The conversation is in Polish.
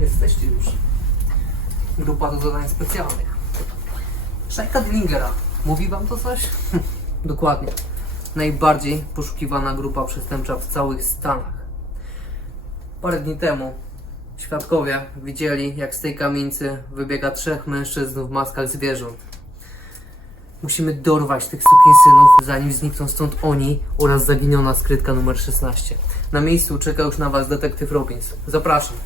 jesteście już. Grupa do zadań specjalnych. Szajka Dillingera. Mówi wam to coś? Dokładnie. Najbardziej poszukiwana grupa przestępcza w całych Stanach. Parę dni temu świadkowie widzieli, jak z tej kamienicy wybiega trzech mężczyzn w maskach zwierząt. Musimy dorwać tych sukinsynów, zanim znikną stąd oni oraz zaginiona skrytka numer 16. Na miejscu czeka już na was detektyw Robbins. Zapraszam.